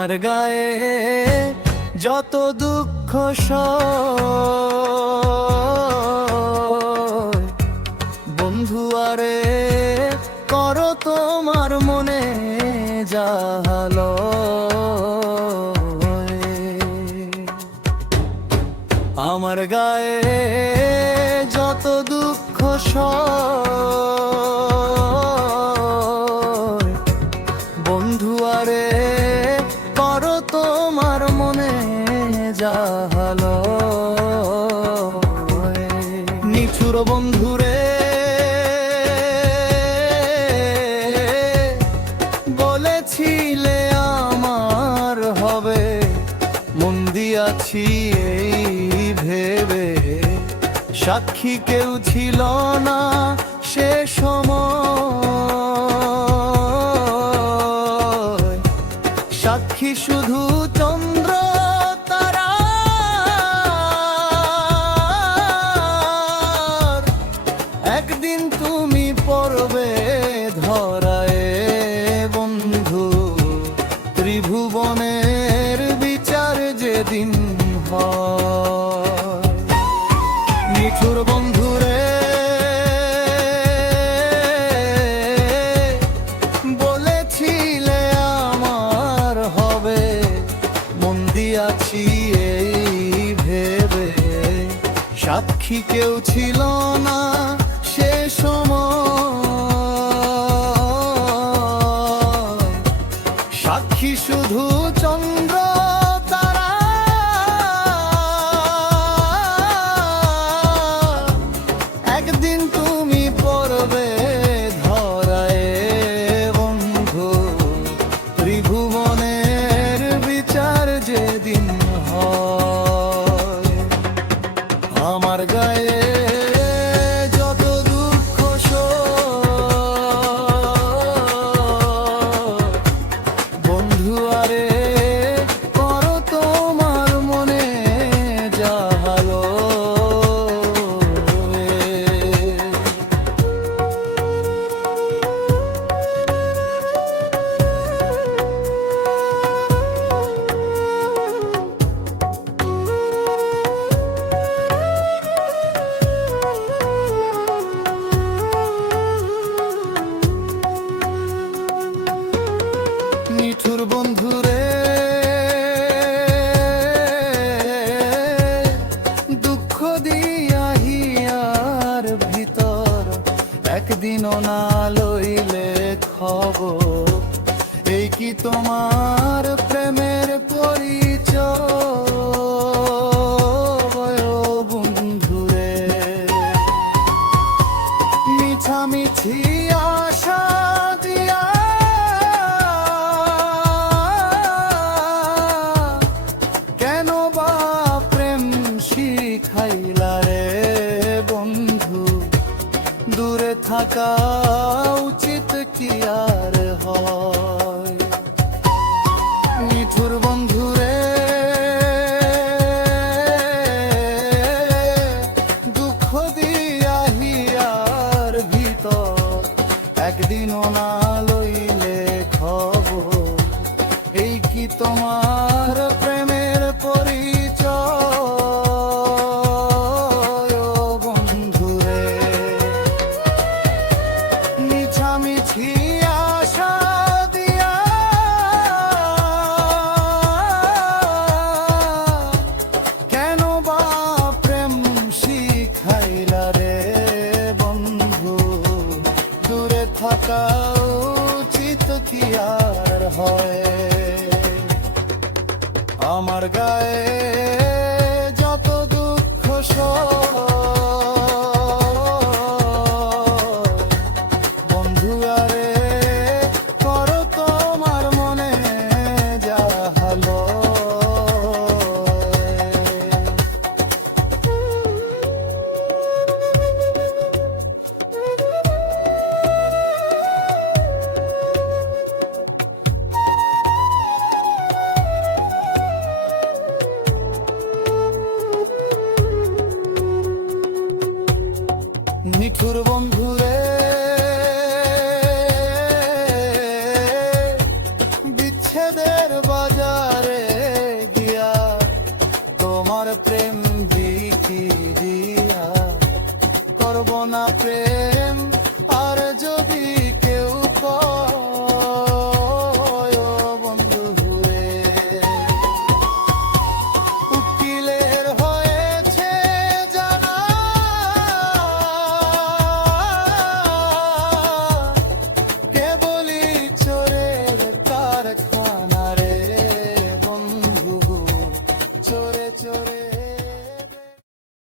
আমার গায়ে যত দুঃখ বন্ধু আরে করো তোমার মনে জাহালো। আমার গায়ে যত দুঃখ বন্ধু আরে করো তোমার মনে জাহালো। নিঠুর বন্ধুরে বলেছিলে আমার হবে, মন দিয়াছি এই ভেবে, সাক্ষী কেউ ছিল না সে সময়, সাক্ষী শুধু চন্দ্র তারা। একদিন তুমি পড়বে ধরায় বন্ধু, ত্রিভুবনের বিচার যেদিন হয়। নিঠুর বন্ধুরে বলেছিলে আমার হবে, মন দিয়াছি এই ভেবে, সাক্ষী কেউ ছিল না সে সময়, সাক্ষী শুধু চন্দ্র তারা। একদিন তুমি পড়বে ধরায় বন্ধু, ত্রিভুবনের বিচার যেদিন হয়। আমার গায়ে যত দুঃখ বন্ধু আরে করো তোমার মনে জাহালো। নিঠুর বন্ধুরে দুঃখ দিয়া হিয়ার ভিতর, একদিনও না লইলে খবর, এই কি তোমার প্রেমের পরিচয় বন্ধুরে। মিছামিছি আশা দিয়া কেন বা প্রেম শিখাইলা রে বন্ধু, দূরে থাকা উচিত কি আর হয়। নিঠুর বন্ধুরে দুঃখ দিয়া হিয়ার ভিতর, একদিনও না লইলে খবর, এই কি তোমার প্রেমের পরিচয় বন্ধুরে। মিছামিছি আশা দিয়া কেন বা প্রেম শিখাইলা রে বন্ধু, দূরে থাকা উচিত কি আর হয়। আমার গায়ে যত দুঃখ বন্ধু আরে করো তোমার মনে জাহালো। নিঠুর বন্ধুরে বিচ্ছেদের বাজার না প্রেম